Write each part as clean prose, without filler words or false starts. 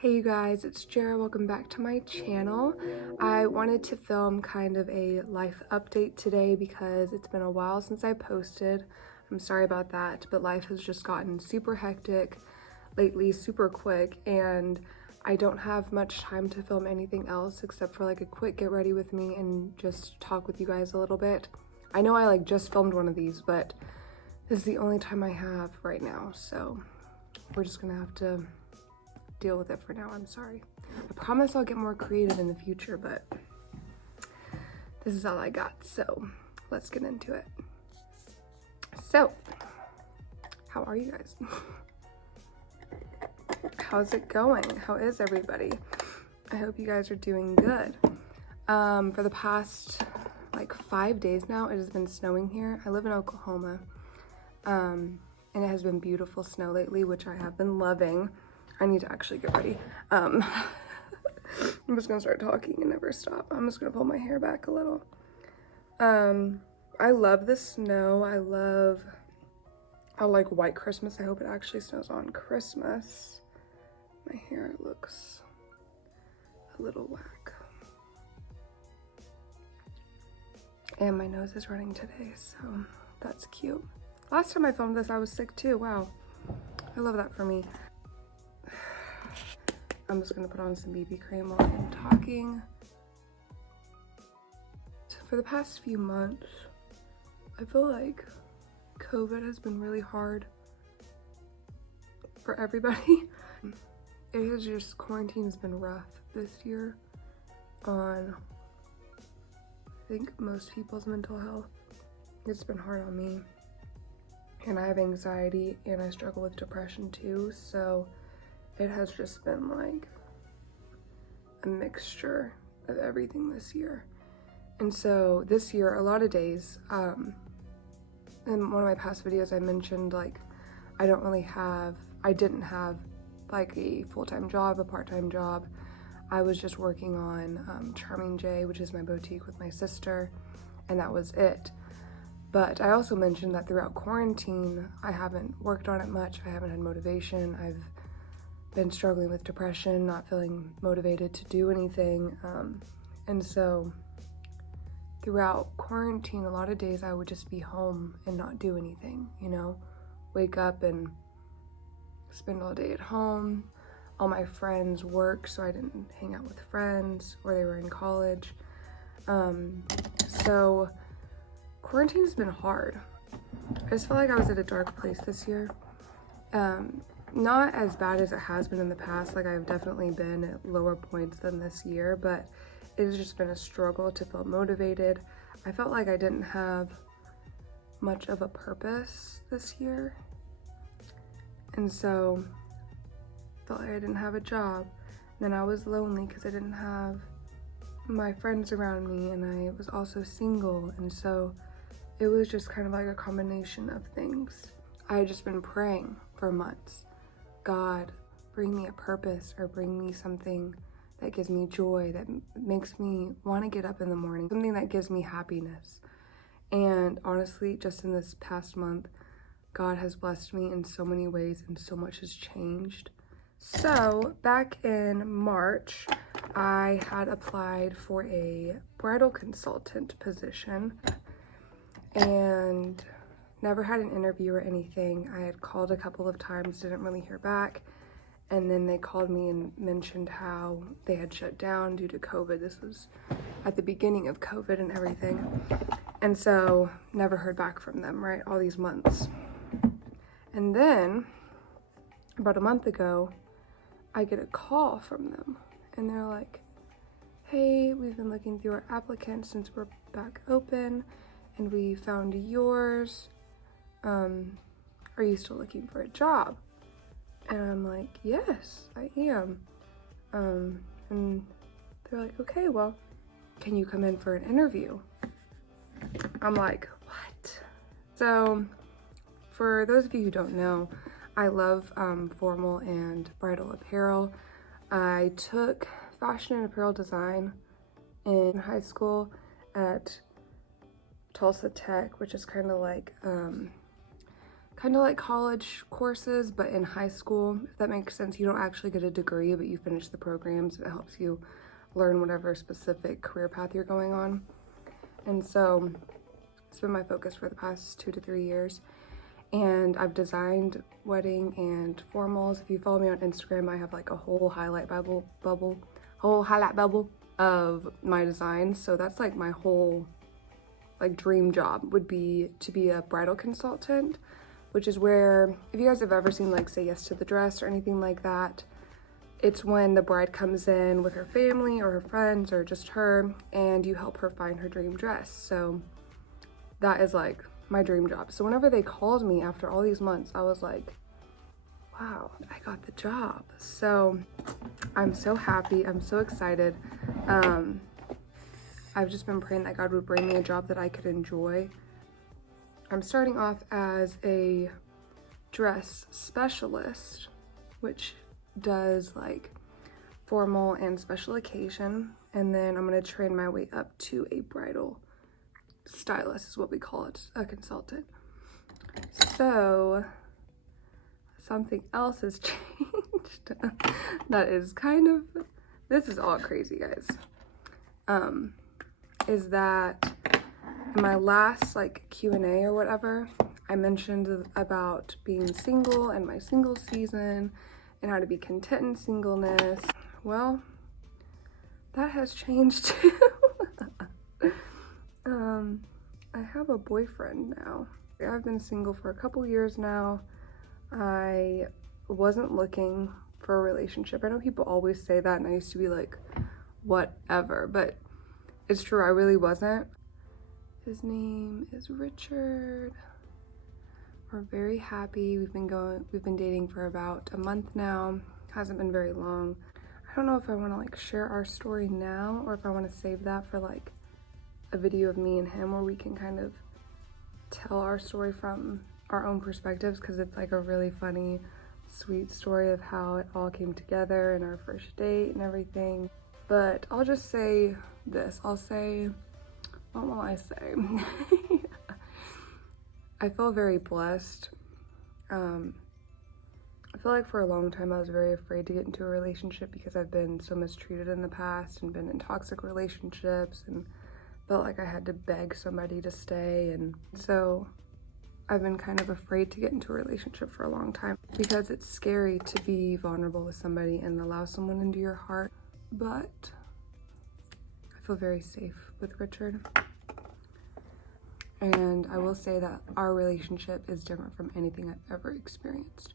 Hey you guys, it's Jara. Welcome back to my channel. I wanted to film kind of a life update today because it's been a while since I posted. I'm sorry about that, but life has just gotten super hectic lately, super quick, and I don't have much time to film anything else except for like a quick get ready with me and just talk with you guys a little bit. I know I just filmed one of these, but this is the only time I have right now, so we're just gonna have to deal with it for now. I'm sorry. I promise I'll get more creative in the future, but this is all I got, so let's get into it. So, how are you guys? How's it going? How is everybody? I hope you guys are doing good. For the past like 5 days now, it has been snowing here. I live in Oklahoma, and it has been beautiful snow lately, which I have been loving. I need to actually get ready. I'm just gonna start talking and never stop. I'm just gonna pull my hair back a little. I love the snow. I like White Christmas. I hope it actually snows on Christmas. My hair looks a little whack. And my nose is running today, so that's cute. Last time I filmed this, I was sick too. Wow. I love that for me. I'm just gonna put on some BB cream while I'm talking. For the past few months, I feel like COVID has been really hard for everybody. It has just, quarantine has been rough this year on, I think, most people's mental health. It's been hard on me. And I have anxiety and I struggle with depression too, so it has just been like a mixture of everything this year. And so this year, a lot of days, in one of my past videos I mentioned like I didn't have like a full-time job, a part-time job. I was just working on Charming J, which is my boutique with my sister, and that was it. But I also mentioned that throughout quarantine, I haven't worked on it much. I haven't had motivation. I've been struggling with depression, not feeling motivated to do anything. And so throughout quarantine, a lot of days I would just be home and not do anything, you know? Wake up and spend all day at home. All my friends work, so I didn't hang out with friends, or they were in college. So quarantine has been hard. I just felt like I was at a dark place this year. Not as bad as it has been in the past. Like, I've definitely been at lower points than this year, but it has just been a struggle to feel motivated. I felt like I didn't have much of a purpose this year. And so I felt like I didn't have a job. And then I was lonely because I didn't have my friends around me, and I was also single. And so it was just kind of like a combination of things. I had just been praying for months. God, bring me a purpose, or bring me something that gives me joy, that makes me want to get up in the morning, something that gives me happiness. And honestly, just in this past month, God has blessed me in so many ways, and so much has changed. So back in March, I had applied for a bridal consultant position and never had an interview or anything. I had called a couple of times, didn't really hear back. And then they called me and mentioned how they had shut down due to COVID. This was at the beginning of COVID and everything. And so never heard back from them, right? All these months. And then about a month ago, I get a call from them, and they're like, hey, we've been looking through our applicants since we're back open, and we found yours. Are you still looking for a job? And I'm like, yes, I am. And they're like, okay, well, can you come in for an interview? I'm like, what? So for those of you who don't know, I love formal and bridal apparel. I took fashion and apparel design in high school at Tulsa Tech, which is kind of like kind of like college courses, but in high school, if that makes sense. You don't actually get a degree, but you finish the programs. It helps you learn whatever specific career path you're going on. And so it's been my focus for the past 2 to 3 years. And I've designed wedding and formals. If you follow me on Instagram, I have like a whole highlight bubble of my designs. So that's like my whole like dream job would be to be a bridal consultant, which is where, if you guys have ever seen like Say Yes to the Dress or anything like that, it's when the bride comes in with her family or her friends or just her, and you help her find her dream dress. So that is like my dream job. So whenever they called me after all these months, I was like, wow, I got the job. So I'm so happy. I'm so excited. I've just been praying that God would bring me a job that I could enjoy. I'm starting off as a dress specialist, which does like formal and special occasion. And then I'm going to train my way up to a bridal stylist is what we call it, a consultant. So something else has changed. That is kind of, this is all crazy, guys. Is that in my last like Q&A or whatever, I mentioned about being single and my single season and how to be content in singleness. Well, that has changed too. I have a boyfriend now. I've been single for a couple years now. I wasn't looking for a relationship. I know people always say that, and I used to be like, whatever, but it's true, I really wasn't. His name is Richard. We're very happy. We've been dating for about a month now. Hasn't been very long. I don't know if I want to like share our story now or if I want to save that for like a video of me and him where we can kind of tell our story from our own perspectives, because it's like a really funny, sweet story of how it all came together and our first date and everything. But I'll just say this. I'll say, what will I say? I feel very blessed. I feel like for a long time I was very afraid to get into a relationship because I've been so mistreated in the past and been in toxic relationships and felt like I had to beg somebody to stay. And so I've been kind of afraid to get into a relationship for a long time because it's scary to be vulnerable with somebody and allow someone into your heart. But I feel very safe with Richard. And I will say that our relationship is different from anything I've ever experienced.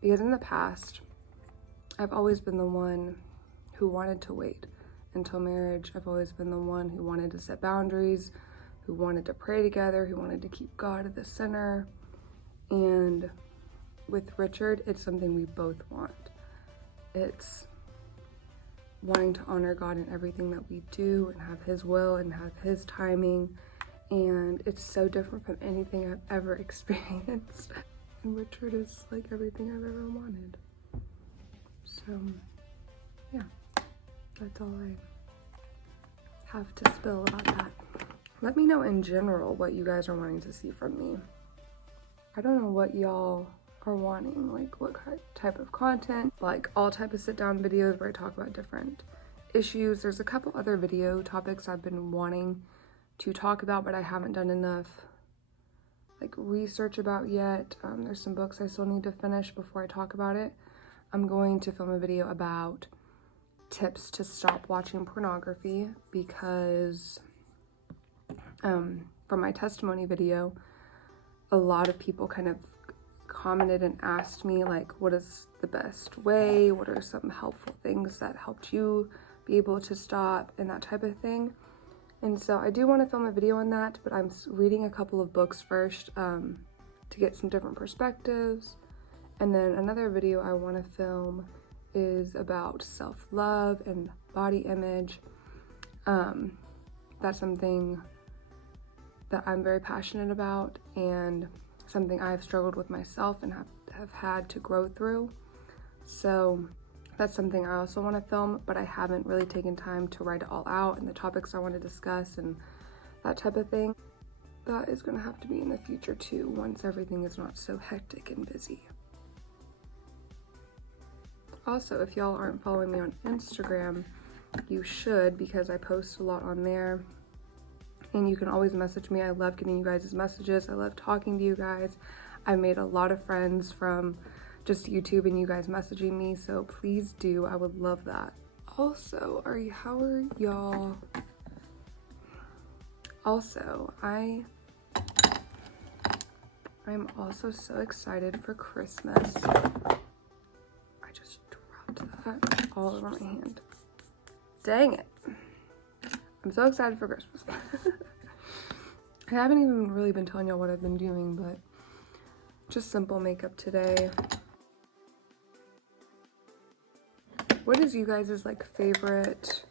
Because in the past, I've always been the one who wanted to wait until marriage. I've always been the one who wanted to set boundaries, who wanted to pray together, who wanted to keep God at the center. And with Richard, it's something we both want. It's wanting to honor God in everything that we do and have His will and have His timing. And it's so different from anything I've ever experienced. And Richard is like everything I've ever wanted. So, yeah, that's all I have to spill about that. Let me know in general what you guys are wanting to see from me. I don't know what y'all are wanting, like what type of content, like all type of sit-down videos where I talk about different issues. There's a couple other video topics I've been wanting to talk about, but I haven't done enough like research about yet. There's some books I still need to finish before I talk about it. I'm going to film a video about tips to stop watching pornography because from my testimony video, a lot of people kind of commented and asked me like, what is the best way? What are some helpful things that helped you be able to stop and that type of thing? And so I do want to film a video on that, but I'm reading a couple of books first to get some different perspectives. And then another video I want to film is about self-love and body image. That's something that I'm very passionate about and something I've struggled with myself and have had to grow through. So that's something I also want to film, but I haven't really taken time to write it all out and the topics I want to discuss and that type of thing. that is gonna have to be in the future too, once everything is not so hectic and busy. Also, if y'all aren't following me on Instagram, you should, because I post a lot on there. And you can always message me. I love getting you guys' messages. I love talking to you guys. I made a lot of friends from just YouTube and you guys messaging me, so please do. I would love that. Also, how are y'all? Also, I'm also so excited for Christmas. I just dropped that all over my hand. Dang it. I'm so excited for Christmas. I haven't even really been telling y'all what I've been doing, but just simple makeup today. What is you guys' like favorite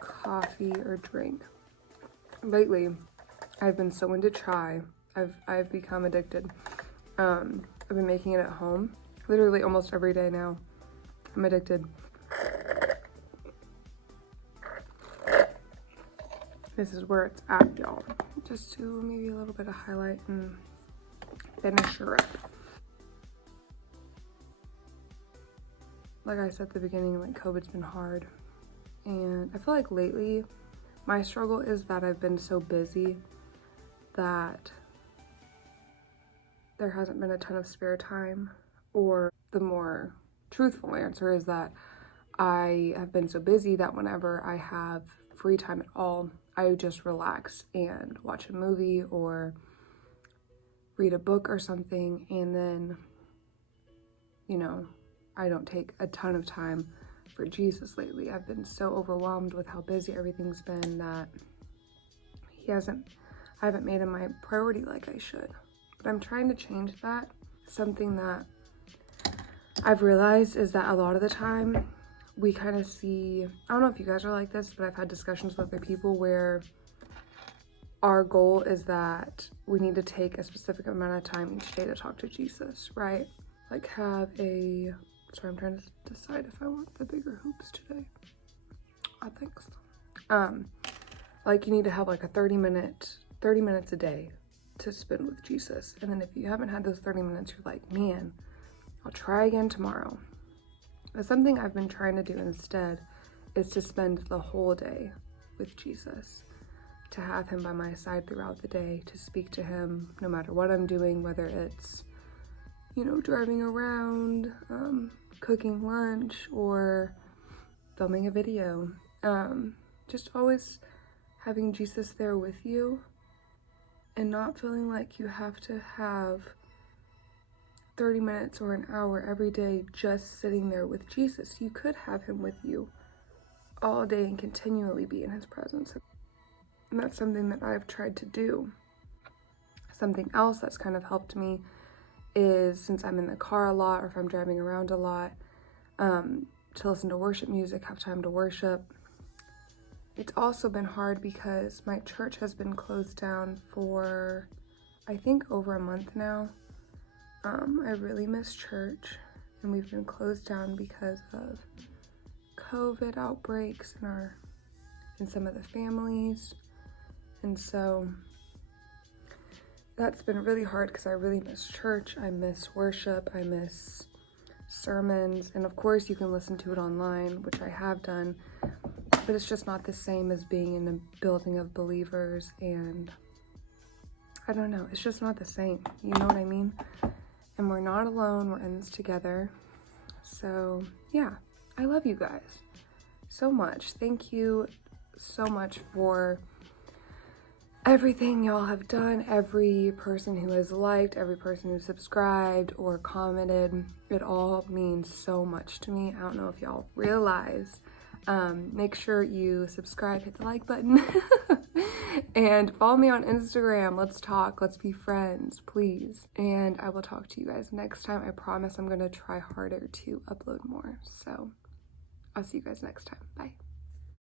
coffee or drink? Lately, I've been so into chai. I've become addicted. I've been making it at home, literally almost every day now. I'm addicted. This is where it's at, y'all. Just do maybe a little bit of highlight and finisher it. Like I said at the beginning, like COVID's been hard. And I feel like lately, my struggle is that I've been so busy that there hasn't been a ton of spare time. Or the more truthful answer is that I have been so busy that whenever I have free time at all, I just relax and watch a movie or read a book or something, and then, you know, I don't take a ton of time for Jesus lately. I've been so overwhelmed with how busy everything's been that I haven't made him my priority like I should. But I'm trying to change that. Something that I've realized is that a lot of the time we kind of see, I don't know if you guys are like this, but I've had discussions with other people where our goal is that we need to take a specific amount of time each day to talk to Jesus, right? Like sorry, I'm trying to decide if I want the bigger hoops today. I think so. Like you need to have like a 30 minutes a day to spend with Jesus. And then if you haven't had those 30 minutes, you're like, man, I'll try again tomorrow. But something I've been trying to do instead is to spend the whole day with Jesus, to have him by my side throughout the day, to speak to him no matter what I'm doing, whether it's, you know, driving around, cooking lunch, or filming a video. Just always having Jesus there with you and not feeling like you have to have 30 minutes or an hour every day just sitting there with Jesus. You could have him with you all day and continually be in his presence. And that's something that I've tried to do. Something else that's kind of helped me is, since I'm in the car a lot or if I'm driving around a lot, to listen to worship music, have time to worship. It's also been hard because my church has been closed down for, I think, over a month now. I really miss church, and we've been closed down because of COVID outbreaks in some of the families. And so that's been really hard because I really miss church. I miss worship. I miss sermons. And of course you can listen to it online, which I have done, but it's just not the same as being in a building of believers. And I don't know, it's just not the same. You know what I mean? And we're not alone. We're in this together. So yeah, I love you guys so much. Thank you so much for everything y'all have done, every person who has liked, every person who subscribed or commented. It all means so much to me. I don't know if y'all realize. Make sure you subscribe, hit the like button, and follow me on Instagram. Let's talk, let's be friends, please. And I will talk to you guys next time. I promise I'm gonna try harder to upload more. So I'll see you guys next time. Bye.